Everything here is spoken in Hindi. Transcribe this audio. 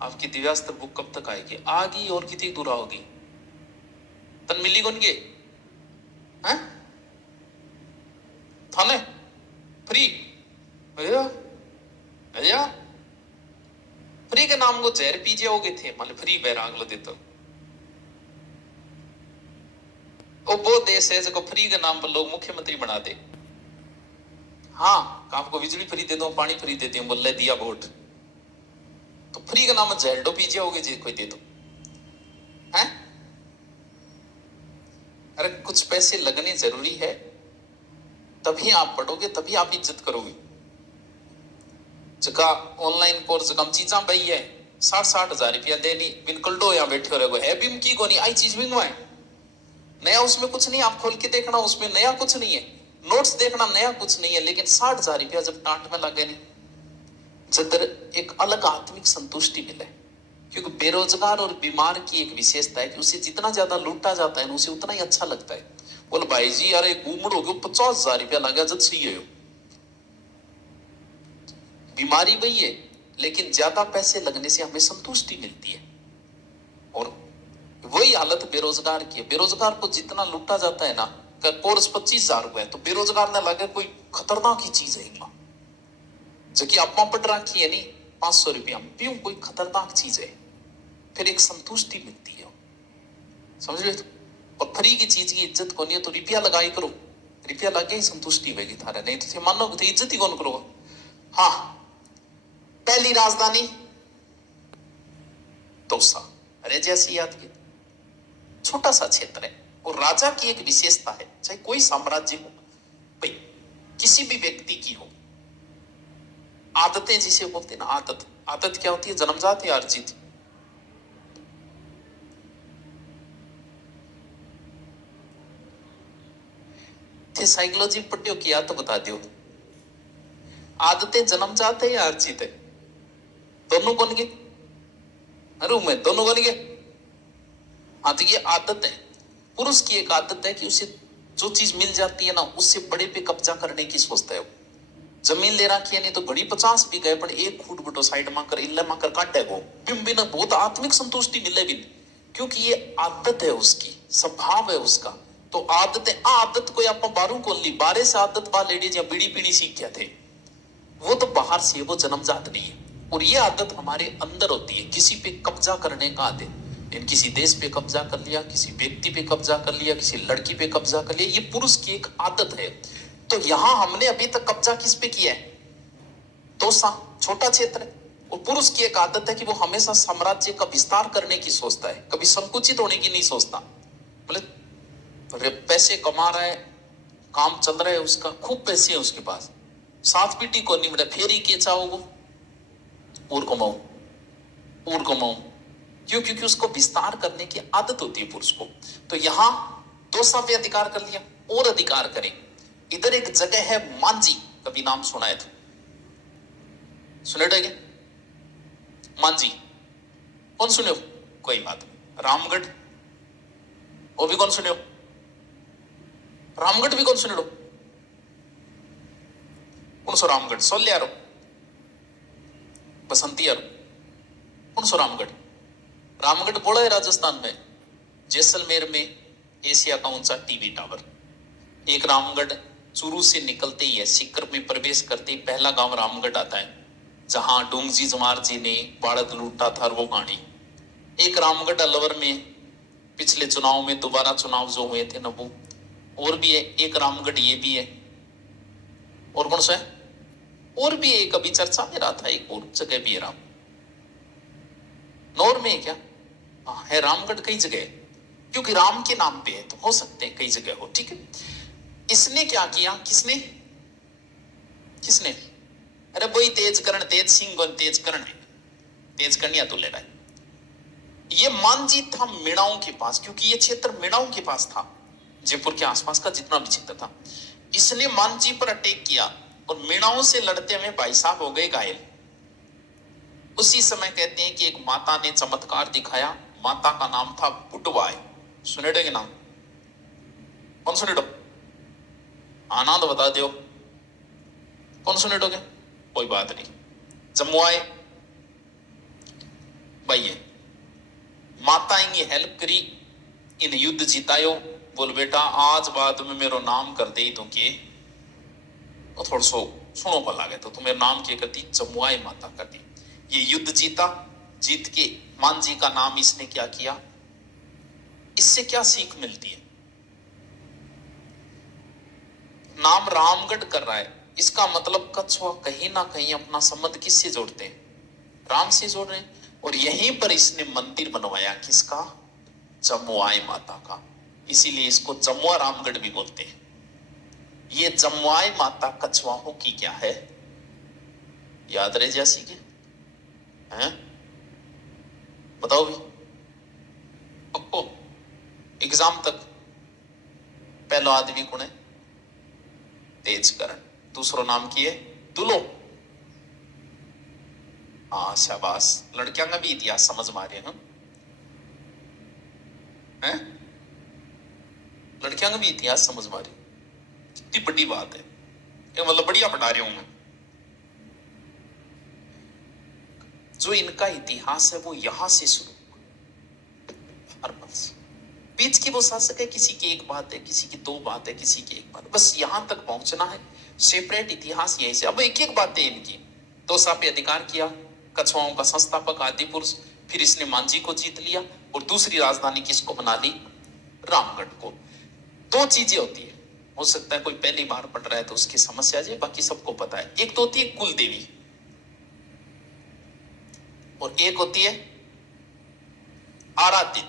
आपकी दिव्यास्त्र बुक कब तक आएगी? आगी और कितनी दूर आओगी? तन मिली कौन के हैं थाने फ्री भैया भैया फ्री के नाम को जहर पी जाओगे थे मान फ्री बैराग लो देते वो देश है जो फ्री के नाम पर लोग मुख्यमंत्री बना दे। हाँ आपको बिजली फ्री दे दो पानी फ्री दे दो बोले दिया वोट तो फ्री का नाम जहर पी जाओगे जी कोई दे दो हैं। अरे कुछ पैसे लगने जरूरी है तभी आप पढ़ोगे तभी आप इज्जत करोगे। जगह ऑनलाइन कोर्स कम चीजा भाई है 60,000 रुपया देनी बिल्कुल डो यहाँ बैठे हो रहे है बिम की को नहीं आई चीज बिम है नया उसमें कुछ नहीं आप खोल के देखना उसमें नया कुछ नहीं है नोट्स देखना नया कुछ नहीं है लेकिन 60,000 रुपया जब टांट में लगे नहीं जब एक अलग आत्मिक संतुष्टि मिले क्योंकि बेरोजगार और बीमार की एक विशेषता है कि उसे जितना ज्यादा लूटा जाता है उसे उतना ही अच्छा लगता है। बोल भाई जी यार घूमड़ हो गया 50,000 रुपया लगा जब सही है बीमारी वही है लेकिन ज्यादा पैसे लगने से हमें संतुष्टि मिलती है और वही हालत बेरोजगार की है। बेरोजगार को जितना लूटा जाता है ना कोर्स 25,000 रुपए तो बेरोजगार ने लगे कोई खतरनाक ही चीज है जबकि आप पढ़ रखी है नहीं 500 रुपया क्यों कोई खतरनाक चीज है फिर एक संतुष्टि मिलती है समझ रहे और फ्री की चीज की इज्जत को नहीं तो रुपया लगाई करो रुपया लगे ही संतुष्टि होगी थारा नहीं तो मानो तो इज्जत ही कौन करो। हाँ पहली राजधानी दौसा अरे जैसी याद की छोटा सा क्षेत्र है और राजा की एक विशेषता है चाहे कोई साम्राज्य हो भाई किसी भी व्यक्ति की हो आदतें जिसे बोलते हैं ना आदत आदत क्या होती है जन्मजात या अर्जित। थे साइकोलॉजी पढ़ियो किया तो बता दियो आदतें जन्मजात है या अर्जित है? दोनों बन गए अरे मैं दोनों बन गए। हाँ तो ये आदत है पुरुष की एक आदत है कि उसे जो चीज मिल जाती है ना उससे बड़े पे कब्जा करने की सोचता है। जमीन ले रखी है नहीं तो घड़ी 50 भी गए पर एक फूट बटो साइड में कर इल्ले में कर काटे गो बिम बिना बहुत आत्मिक संतुष्टि मिले भी क्योंकि ये आदत है उसकी स्वभाव है उसका। तो आदत कोई आप बारू को ली बारे से आदत बा लेडीज या बीड़ी पीड़ी सीख क्या थे वो तो बाहर से वो जन्मजात नहीं है और ये आदत हमारे अंदर होती है किसी पे कब्जा करने का आदत किसी देश पे कब्जा कर लिया किसी व्यक्ति पे कब्जा कर लिया किसी लड़की पे कब्जा कर लिया ये पुरुष की एक आदत है। तो यहां हमने अभी तक कब्जा किस पे किया है दौसा छोटा क्षेत्र है और पुरुष की एक आदत है कि वो हमेशा साम्राज्य का विस्तार करने की सोचता है कभी संकुचित होने की नहीं सोचता। बोले पैसे कमा रहा है काम चल रहा है उसका खूब पैसे है उसके पास सात पीटी को नहीं मिला फेरी के चाहोगो और कमाओ क्यों क्योंकि उसको विस्तार करने की आदत होती है पुरुष को। तो यहां दौसा पे अधिकार कर लिया और अधिकार करें। इधर एक जगह है मांझी कभी नाम सुना है तो सुने क्या मांझी कौन सुने हो कोई बात नहीं। रामगढ़ वो भी कौन सुने हो रामगढ़ भी कौन सुने लो कौन सो रामगढ़ सोल्यारो बसंतियारो कौन सो रामगढ़ बोला है राजस्थान में जैसलमेर में एशिया का ऊंचा टीवी टावर एक रामगढ़ चूरू से निकलते ही है सीकर में प्रवेश करते ही पहला गांव रामगढ़ आता है जहां डोंगजी जमार जी ने बाड़द लूटा था वो कहानी। एक रामगढ़ अलवर में पिछले चुनाव में दोबारा चुनाव जो हुए थे ना वो और भी है एक रामगढ़ ये भी है और कौन सा है और भी एक अभी चर्चा में रहा था एक और जगह भी है राम नौर में है क्या हाँ है रामगढ़ कई जगह क्योंकि राम के नाम पे है तो हो सकते हैं कई जगह हो ठीक है। इसने क्या किया किसने अरे वही तेज सिंह तेज करण है तेज कन्या तो ले रहा है। ये मांझी था मीणाओं के पास क्योंकि ये क्षेत्र मीणाओं के पास था जयपुर के आसपास का जितना भी क्षेत्र था। इसने मांझी पर अटैक किया और मीणाओं से लड़ते हुए भाई साहब हो गए घायल। उसी समय कहते हैं कि एक माता ने चमत्कार दिखाया माता का नाम था बुटवाई सुने डोगे नाम कौन सुने डो आनंद बता दो कौन सुने डोगे कोई बात नहीं जम्मू आए भाई है। माता इंगी हेल्प करी, इन युद्ध जितायो। बोल बेटा आज बाद में मेरो नाम कर दे तो के थोड़ा सो सुनो पर लागे तो तुम्हें नाम के करती जमुआई माता कर दी। ये युद्ध जीता, जीत के मान जी का नाम इसने क्या किया। इससे क्या सीख मिलती है? नाम रामगढ़ कर रहा है, इसका मतलब कछुआ कहीं ना कहीं अपना संबंध किससे जोड़ते हैं? राम से जोड़ रहे हैं। और यहीं पर इसने मंदिर बनवाया, किसका? जमुआई माता का। इसीलिए इसको जमुआ रामगढ़ भी बोलते हैं। ये जमुआई माता कछुआओं की क्या है? याद रहे जैसी के हैं? बताओ भी पक्को एग्जाम तक। पहला आदमी कौन है? तेजकरण। दूसरो नाम की है दुलो। हाँ शाबाश, लड़कियां का भी इतिहास समझ मारे हैं। लड़कियां का भी इतिहास समझ मारे, कितनी बड़ी बात है ये, मतलब बढ़िया पढ़ा रही हूं मैं। जो इनका इतिहास है वो यहां से शुरू, बीच की वो शासक है, किसी की एक बात है, किसी की दो बात है, किसी की एक बात, बस यहां तक पहुंचना है। सेपरेट इतिहास यहीं से। अब एक एक बातें इनकी। तोसा पे अधिकार किया, कछुआओं का संस्थापक आदि पुरुष। फिर इसने मांझी को जीत लिया और दूसरी राजधानी किसको बना ली? रामगढ़ को। दो चीजें होती है, हो सकता है कोई पहली बार पढ़ रहा है तो उसकी समस्या जाए, बाकी सबको पता है। एक तो होती है कुल देवी और एक होती है आराध्य देवी।